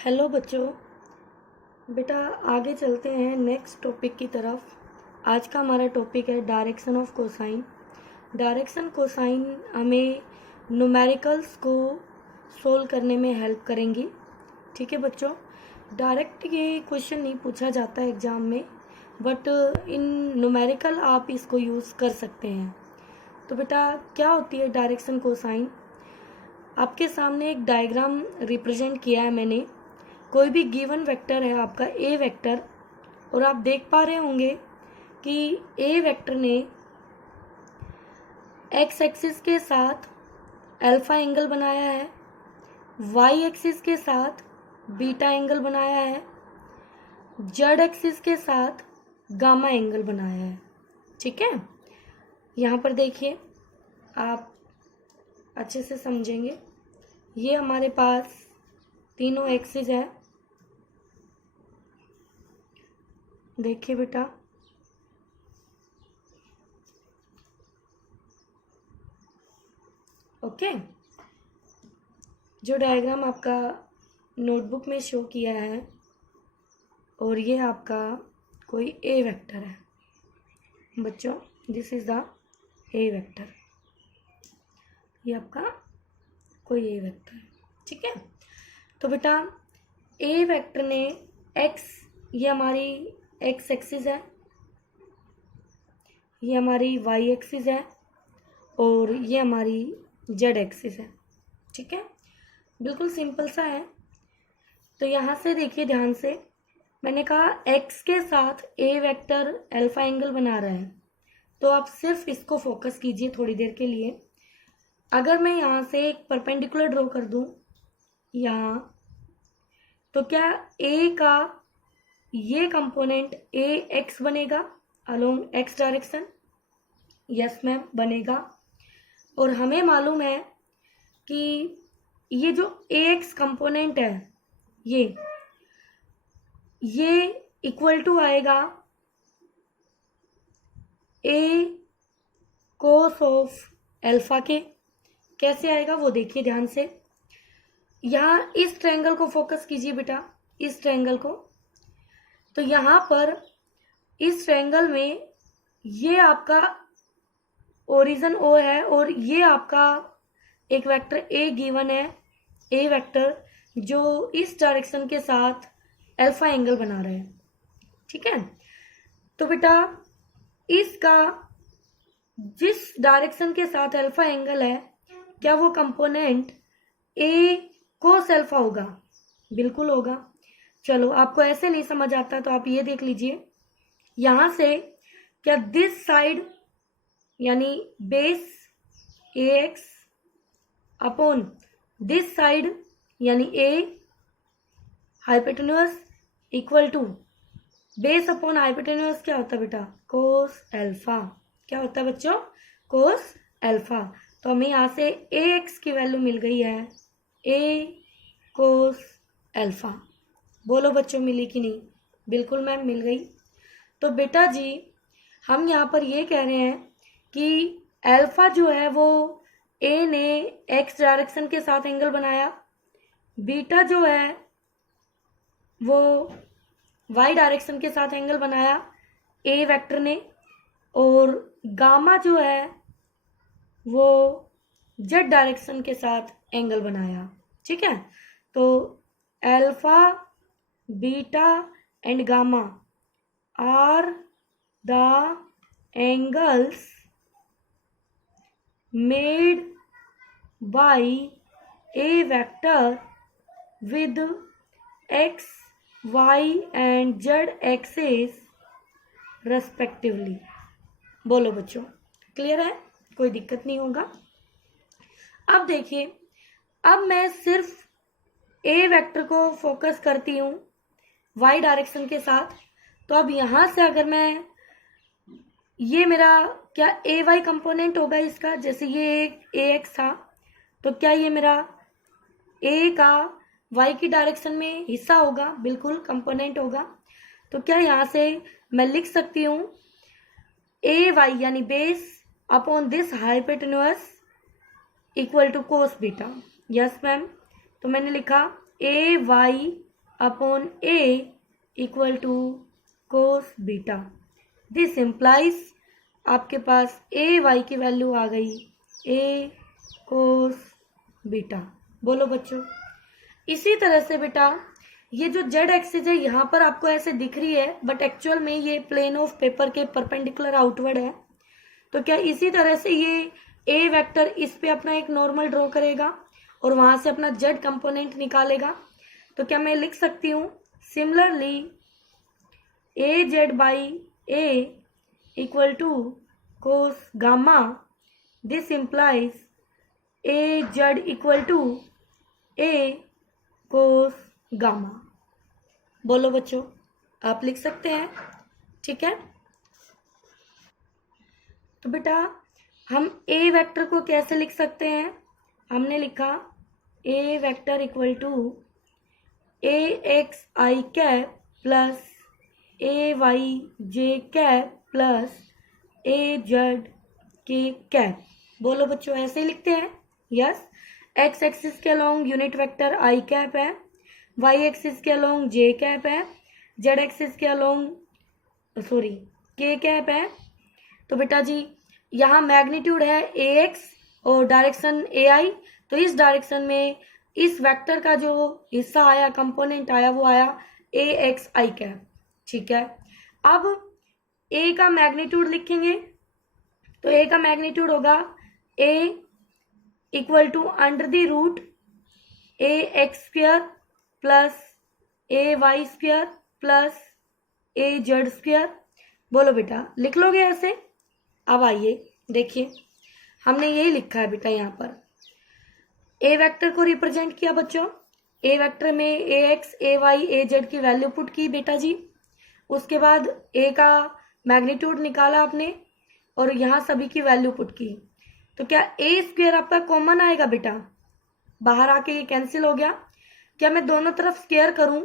Hello बच्चों। बेटा आगे चलते हैं नेक्स्ट टॉपिक की तरफ। आज का हमारा टॉपिक है direction of cosine. Direction cosine हमें न्यूमेरिकल्स को सोल्व करने में हेल्प करेंगी। ठीक है बच्चों, डायरेक्ट ये क्वेश्चन नहीं पूछा जाता है एग्ज़ाम में, बट इन न्यूमेरिकल आप इसको यूज़ कर सकते हैं। तो बेटा क्या होती है डायरेक्शन कोसाइन? आपके सामने एक डायग्राम रिप्रेजेंट किया है मैंने। कोई भी गिवन वेक्टर है आपका ए वेक्टर, और आप देख पा रहे होंगे कि ए वेक्टर ने एक्स एक्सिस के साथ अल्फा एंगल बनाया है, वाई एक्सिस के साथ बीटा एंगल बनाया है, जेड एक्सिस के साथ गामा एंगल बनाया है। ठीक है, यहाँ पर देखिए, आप अच्छे से समझेंगे। ये हमारे पास तीनों एक्सिस है। देखिए बेटा, ओके, जो डायग्राम आपका नोटबुक में शो किया है, और ये आपका कोई ए वेक्टर है बच्चों। This is the A vector. ये आपका कोई ए वेक्टर है। ठीक है, तो बेटा ए वेक्टर ने एक्स, ये हमारी एक्स एक्सिस है, ये हमारी वाई एक्सिस है, और ये हमारी जेड एक्सिस है। ठीक है, बिल्कुल सिंपल सा है। तो यहाँ से देखिए ध्यान से, मैंने कहा एक्स के साथ ए वेक्टर अल्फा एंगल बना रहा है, तो आप सिर्फ इसको फोकस कीजिए थोड़ी देर के लिए। अगर मैं यहाँ से एक परपेंडिकुलर ड्रॉ कर दूँ यहाँ, तो क्या ए का ये कंपोनेंट ए एक्स बनेगा along x direction? Yes ma'am, बनेगा। और हमें मालूम है कि ये जो ए एक्स कंपोनेंट है ये इक्वल टू आएगा ए कोस ऑफ अल्फा के। कैसे आएगा वो देखिए ध्यान से। यहाँ इस ट्रायंगल को फोकस कीजिए बेटा, इस ट्रायंगल को। तो यहाँ पर इस ट्रायंगल में ये आपका ओरिजिन ओ है, और ये आपका एक वेक्टर ए गिवन है, ए वेक्टर जो इस डायरेक्शन के साथ अल्फा एंगल बना रहा है। ठीक है, तो बेटा इसका जिस डायरेक्शन के साथ अल्फा एंगल है, क्या वो कंपोनेंट ए कोस अल्फा होगा? बिल्कुल होगा। चलो, आपको ऐसे नहीं समझ आता तो आप ये देख लीजिए, यहां से क्या दिस साइड यानी base A X upon this side यानी a hypotenuse equal to base upon hypotenuse क्या होता है बेटा? Cos alpha. क्या होता है बच्चों? Cos alpha. तो हमें यहाँ से ए एक्स की वैल्यू मिल गई है ए कोस अल्फा। बोलो बच्चों, मिली कि नहीं? बिल्कुल मैम, मिल गई। तो बेटा जी हम यहाँ पर ये कह रहे हैं कि अल्फा जो है वो ए ने एक्स डायरेक्शन के साथ एंगल बनाया, बीटा जो है वो वाई डायरेक्शन के साथ एंगल बनाया ए वेक्टर ने, और गामा जो है वो जेड डायरेक्शन के साथ एंगल बनाया। ठीक है, तो alpha, beta and gamma are the angles made by a vector with x, y and z axes respectively. बोलो बच्चों, क्लियर है? कोई दिक्कत नहीं होगा। अब देखिए, अब मैं सिर्फ ए वेक्टर को फोकस करती हूँ y डायरेक्शन के साथ। तो अब यहाँ से अगर मैं, ये मेरा क्या ए वाई कंपोनेंट होगा इसका, जैसे ये एक ए एक्स था, तो क्या ये मेरा ए का y की डायरेक्शन में हिस्सा होगा? बिल्कुल, कंपोनेंट होगा। तो क्या यहाँ से मैं लिख सकती हूँ ए वाई यानी base upon this hypotenuse equal to cos beta? Yes ma'am, तो मैंने लिखा a Y upon a equal to cos beta. This implies आपके पास ए वाई की वैल्यू आ गई ए कोस बीटा। बोलो बच्चों। इसी तरह से बेटा ये जो जेड एक्सिस है यहाँ पर आपको ऐसे दिख रही है, बट एक्चुअल में ये प्लेन ऑफ पेपर के परपेंडिकुलर आउटवर्ड है। तो क्या इसी तरह से ये ए वेक्टर इस पे अपना एक नॉर्मल ड्रॉ करेगा और वहां से अपना जेड कंपोनेंट निकालेगा। तो क्या मैं लिख सकती हूँ similarly A Z by A equal to cos gamma. This implies A Z equal to A cos gamma. बोलो बच्चों, आप लिख सकते हैं, ठीक है। तो बेटा हम ए वेक्टर को कैसे लिख सकते हैं? हमने लिखा a vector equal to a x i cap plus a y j cap plus a z k cap. बोलो बच्चों, ऐसे ही लिखते हैं। यस, एक्स एक्सिस के along unit vector i cap है, वाई एक्सिस के अलोंग जे कैप है, जेड एक्सिस के अलोंग के कैप है। तो बेटा जी यहाँ मैग्नीट्यूड है ए एक्स और डायरेक्शन ए आई। तो इस डायरेक्शन में इस वेक्टर का जो हिस्सा आया, कंपोनेंट आया, वो आया ए एक्स आई कैप, ठीक है। अब ए का मैग्नीट्यूड लिखेंगे तो ए का मैग्नीट्यूड होगा a equal to under the root a x square plus a y square plus a z square. बोलो बेटा, लिख लोगे ऐसे? अब आइए देखिए, हमने यही लिखा है बेटा। यहाँ पर ए वेक्टर को रिप्रेजेंट किया बच्चों। ए वेक्टर में ए एक्स ए वाई ए जेड की वैल्यू पुट की बेटा जी। उसके बाद ए का मैग्नीट्यूड निकाला आपने और यहाँ सभी की वैल्यू पुट की। तो क्या ए स्क्वायर आपका कॉमन आएगा बेटा? बाहर आके ये कैंसिल हो गया। क्या मैं दोनों तरफ स्क्वायर करूं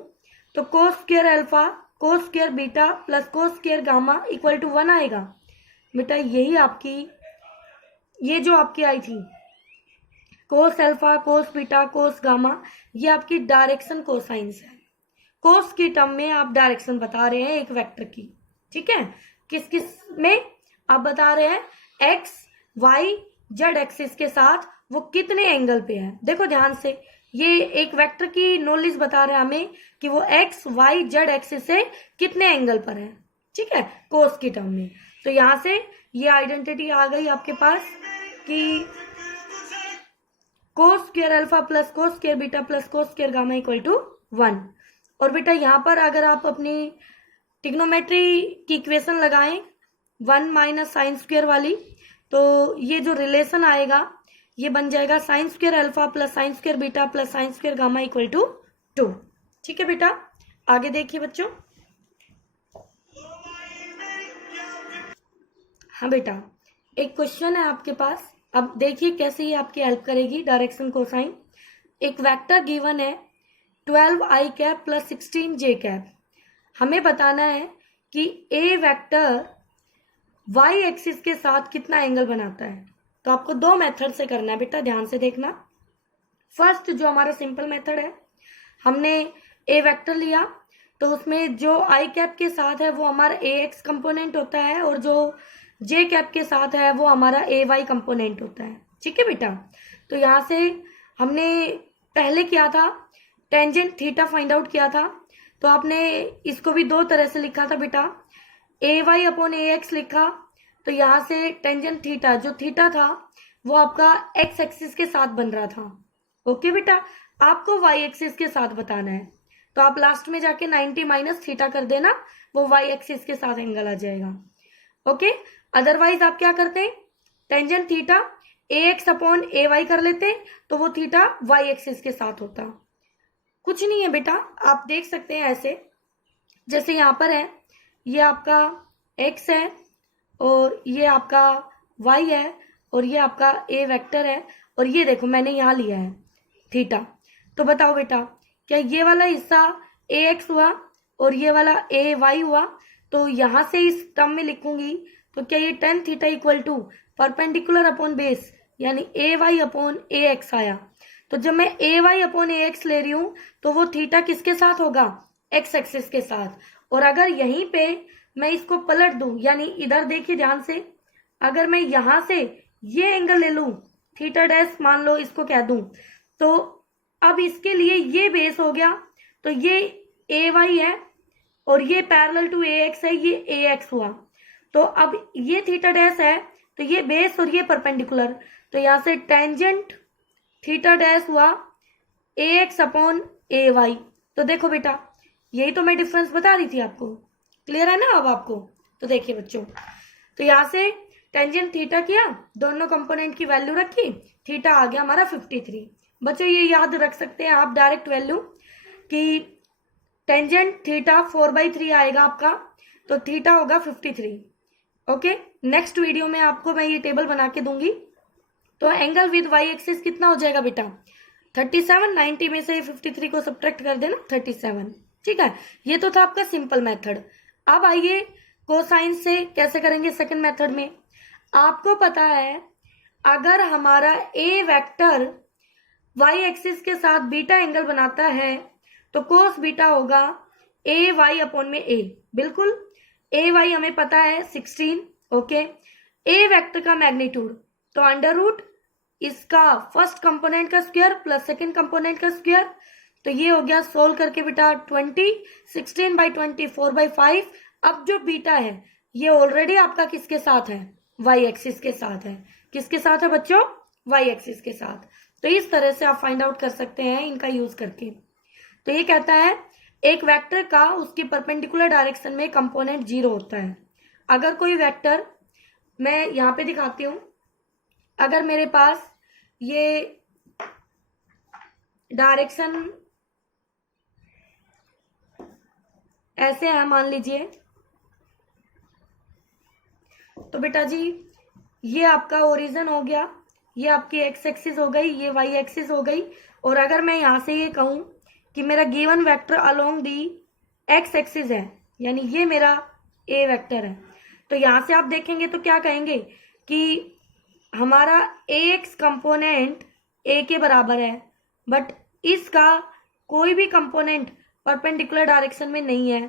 तो cos square alpha cos square beta plus cos square gamma equal to 1 आएगा बेटा। यही आपकी, ये जो आपकी आई थी cos alpha cos beta cos gamma, ये आपकी डायरेक्शन कोसाइंस है। कोस की टर्म में आप डायरेक्शन बता रहे हैं एक वेक्टर की, ठीक है। किस किस में आप बता रहे हैं? एक्स वाई जेड एक्सिस के साथ वो कितने एंगल पे है। देखो ध्यान से, ये एक वेक्टर की नॉलेज बता रहे हैं हमें कि वो एक्स वाई जेड एक्सिस से कितने एंगल पर है, ठीक है, कोस की टर्म में। तो यहां से ये आइडेंटिटी आ गई आपके पास कि cos square alpha plus cos square beta plus cos square gamma equal to 1। और बेटा यहाँ पर अगर आप अपनी ट्रिग्नोमेट्री की इक्वेशन लगाएं 1 माइनस साइन स्क्वायर वाली, तो ये जो रिलेशन आएगा ये बन जाएगा sine square alpha plus sine square beta plus sine square gamma equal to 2, ठीक है बेटा। आगे देखिए बच्चों। हाँ बेटा, एक क्वेश्चन है आपके पास। अब देखिए कैसे ये आपकी हेल्प करेगी डायरेक्शन कोसाइन। एक वेक्टर गिवन है 12 आई कैप प्लस 16 जे कैप। हमें बताना है कि ए वेक्टर वाई एक्सिस के साथ कितना एंगल बनाता है। तो आपको दो मेथड से करना है बेटा, ध्यान से देखना। फर्स्ट जो हमारा सिंपल मेथड है, हमने ए वेक्टर लिया तो उसमें जो आई कैप के साथ है वो हमारा ए एक्स कंपोनेंट होता है और जो जे कैप के साथ है वो हमारा ए वाई कंपोनेंट होता है, ठीक है बेटा। तो यहाँ से हमने पहले किया था टेंजेंट थीटा फाइंड आउट किया था। तो आपने इसको भी दो तरह से लिखा था बेटा, ए वाई अपॉन ए एक्स लिखा। तो यहाँ से टेंजेंट थीटा, जो थीटा था वो आपका एक्स एक्सिस के साथ बन रहा था। ओके बेटा, आपको वाई एक्सिस के साथ बताना है तो आप लास्ट में जाके 90 माइनस थीटा कर देना, वो वाई एक्सिस के साथ एंगल आ जाएगा। ओके, अदरवाइज आप क्या करते हैं, टेंजेंट थीटा ए एक्स अपॉन ए वाई कर लेते तो वो थीटा वाई एक्सिस के साथ होता। कुछ नहीं है बेटा, आप देख सकते हैं ऐसे, जैसे यहाँ पर है ये आपका x है और ये आपका y है और ये आपका a वेक्टर है और ये देखो मैंने यहाँ लिया है थीटा। तो बताओ बेटा, क्या ये वाला हिस्सा ax हुआ और ये वाला ay हुआ? तो यहाँ से इस टर्म में लिखूंगी तो क्या ये tan theta equal to perpendicular upon base यानी ay अपॉन ax आया। तो जब मैं A Y upon A X ले रही हूं तो वो थीटा किसके साथ होगा, एक्स एक्सिस के साथ। और अगर यहीं पे मैं इसको पलट दूं, यानी इधर देखिए ध्यान से, अगर मैं यहां से ये एंगल ले लूं, थीटा डैश मान लो इसको कह दूं, तो अब इसके लिए ये बेस हो गया, तो ये ए वाई है और ये पैरेलल टू ए एक्स है, ये ए एक्स हुआ। तो अब ये थीटा डैश है, तो ये बेस और ये परपेंडिकुलर, तो यहां से टेंजेंट थीटा डैश हुआ ए एक्स अपॉन ए वाई। तो देखो बेटा, यही तो मैं डिफरेंस बता रही थी आपको, क्लियर है ना अब आपको। तो देखिए बच्चों, तो यहां से टेंजेंट थीटा किया, दोनों कंपोनेंट की वैल्यू रखी, थीटा आ गया हमारा 53। बच्चों ये याद रख सकते हैं आप डायरेक्ट वैल्यू कि टेंजेंट थीटा 4/3 आएगा आपका, तो थीटा होगा 53। ओके, नेक्स्ट वीडियो में आपको मैं ये टेबल बना के दूंगी। तो एंगल विद वाई एक्सिस कितना हो जाएगा बेटा, 37। 90 में से 53 को सब्ट्रैक्ट कर देना, 37। ठीक है, ये तो था आपका सिंपल मेथड। अब आइए कोसाइन से कैसे करेंगे सेकंड मेथड में। आपको पता है अगर हमारा ए वेक्टर वाई एक्सिस के साथ बीटा एंगल बनाता है तो कोस बीटा होगा ए वाई अपॉन में ए। बिल्कुल, ए वाई हमें पता है 16। ओके, ए वेक्टर का मैग्नीट्यूड, तो अंडर रूट इसका फर्स्ट कंपोनेंट का स्क्वायर प्लस सेकंड कंपोनेंट का स्क्वायर, तो ये हो गया सोल्व करके बेटा 20। 16/20 4/5। अब जो बीटा है ये ऑलरेडी आपका किसके साथ है, वाई एक्सिस के साथ है। किसके साथ है बच्चों, वाई एक्सिस के साथ। तो इस तरह से आप फाइंड आउट कर सकते हैं इनका यूज करके। तो ये कहता है एक वेक्टर का उसकी परपेंडिकुलर डायरेक्शन में कंपोनेंट 0 होता है। अगर कोई वेक्टर, मैं यहां पे दिखाती हूं, अगर मेरे पास ये डायरेक्शन ऐसे है मान लीजिए, तो बेटा जी ये आपका ओरिजिन हो गया, ये आपकी एक्स एक्सिस हो गई, ये वाई एक्सिस हो गई। और अगर मैं यहां से ये कहूं कि मेरा given vector along the x axis है, यानी ये मेरा ए वेक्टर है, तो यहां से आप देखेंगे तो क्या कहेंगे कि हमारा ए एक्स कंपोनेंट ए के बराबर है, बट इसका कोई भी कंपोनेंट परपेंडिकुलर डायरेक्शन में नहीं है,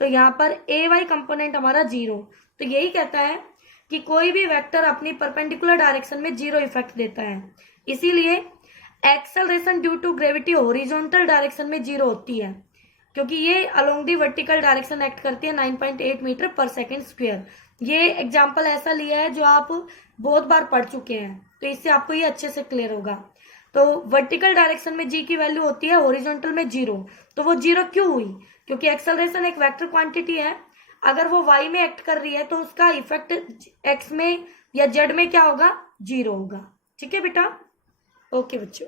तो यहाँ पर ए वाई कंपोनेंट हमारा 0। तो यही कहता है कि कोई भी वेक्टर अपनी परपेंडिकुलर डायरेक्शन में 0 इफेक्ट देता है। इसीलिए acceleration due to gravity horizontal direction में 0 होती है, क्योंकि ये along the vertical direction act करती है 9.8 मीटर पर सेकेंड स्क्वायर। ये एग्जाम्पल ऐसा लिया है जो आप बहुत बार पढ़ चुके हैं, तो इससे आपको ये अच्छे से क्लियर होगा। तो वर्टिकल डायरेक्शन में जी की वैल्यू होती है, हॉरिजॉन्टल में 0। तो वो 0 क्यों हुई, क्योंकि एक्सेलरेशन एक वेक्टर क्वांटिटी है, अगर वो वाई में एक्ट कर रही है तो उसका इफेक्ट एक्स में या जेड में क्या होगा, 0 होगा। ठीक है बेटा, ओके बच्चों।